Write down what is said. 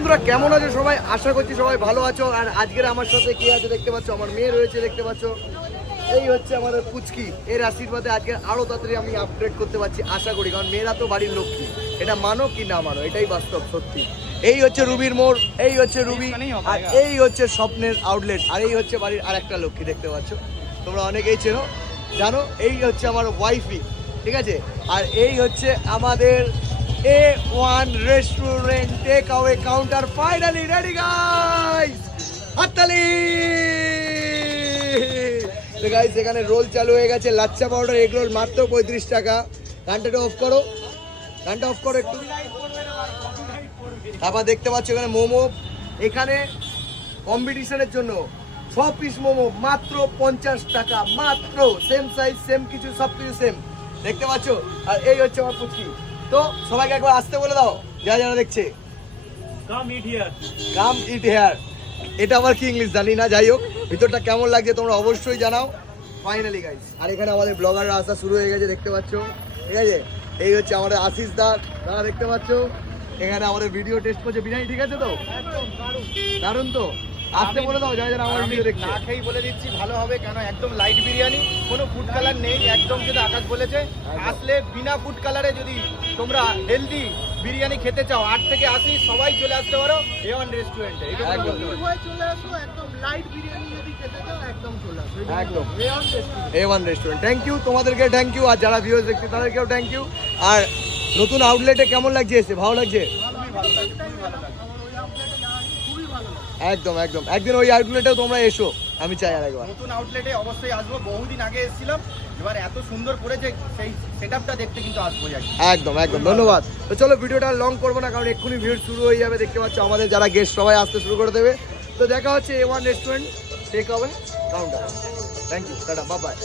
বন্ধুরা কেমন আছো সবাই? আশা করছি সবাই ভালো আছো। আর আজকের আমার সাথে কি আছে দেখতে পাচ্ছ, আমার মেয়ে রয়েছে দেখতে পাচ্ছ। এই হচ্ছে আমাদের পুচকি, এর আশীর্বাদে আজকে আরো তাড়াতাড়ি আমি আপডেট করতে পারছি আশা করি, কারণ মেয়েরা তো বাড়ির লক্ষ্মী। এটা মানো কি না মানো, এটাই বাস্তব সত্যি। এই হচ্ছে রুবির মোড়, এই হচ্ছে রুবি, আর এই হচ্ছে স্বপ্নের আউটলেট, আর এই হচ্ছে বাড়ির আরেকটা লক্ষ্মী দেখতে পাচ্ছ, তোমরা অনেকেই চেনো জানো। এই হচ্ছে আমার ওয়াইফি, ঠিক আছে। আর এই হচ্ছে আমাদের A1 restaurant take away counter finally ready guys, হাততালি। তো গাইস এখানে রোল চালু হয়ে গেছে, লাচ্চা পাউডার এগ রোল মাত্র 35 টাকা। গানটা অফ করো, গানটা অফ করো একটু। তারপর দেখতে পাচ্ছ এখানে মোমো, এখানে কম্পিটিশনের জন্য 6 পিস মোমো মাত্র 50 টাকা, মাত্র সেম সাইজ সেম কিছু সব কিছু সেম দেখতে পাচ্ছ। আর এই হচ্ছে আমার পুচকি। তো সবাইকে একবার আসতে বলে দাও যারা যারা দেখছে, কাম it here, come it here. এটা আবার কি ইংলিশ জানি না, যাই হোক ভিতরটা কেমন লাগছে তোমরা অবশ্যই জানাও। ফাইনালি গাইস, আর এখানে আমাদের ব্লগাররা আসা শুরু হয়ে গেছে দেখতে পাচ্ছ, ঠিক আছে। এই হচ্ছে আমাদের আশিস দা, তারা দেখতে পাচ্ছ এখানে আমাদের ভিডিও টেস্ট করছে বিরিয়ানি, ঠিক আছে তো? দারুণ তো, আসতে বলে দাও যারা যারা আমার ভিডিও দেখছে। না খেয়েই বলে দিচ্ছি ভালো হবে, কেন একদম লাইট বিরিয়ানি, কোনো ফুড কালার নেই, একদম যেটা আকাশ বলেছে। আসলে বিনা ফুড কালারে যদি তোমরা হেলদি বিরিয়ানি খেতে চাও 8 থেকে 80 সবাই চলে আসতে পারো A1 রেস্টুরেন্টে। একদম। একদম A1 রেস্টুরেন্ট, থ্যাংক ইউ তোমাদেরকে, থ্যাংক ইউ। আর যারা ভিউয়ার্স দেখছে তাদেরকেও থ্যাংক ইউ। আর নতুন আউটলেটে কেমন লাগছে এসে, ভালো লাগছে? একদম একদম, একদিন ওই আউটলেটেও তোমরা এসো, আমি চাই আর একবার। নতুন আউটলেটে অবশ্যই আসবো, বহুদিন আগে এসেছিলাম, এবার এত সুন্দর করেছে সেই সেটআপটা দেখতে কিন্তু আসবোই একদম একদম, ধন্যবাদ। তো চলো ভিডিওটা লং করবো না, কারণ এক্ষুনি ভিড় শুরু হয়ে যাবে দেখতে পাচ্ছ, আমাদের যারা গেস্ট সবাই আসতে শুরু করে দেবে। তো দেখা হচ্ছে A1 restaurant take away counter. Thank you, tata, bye by.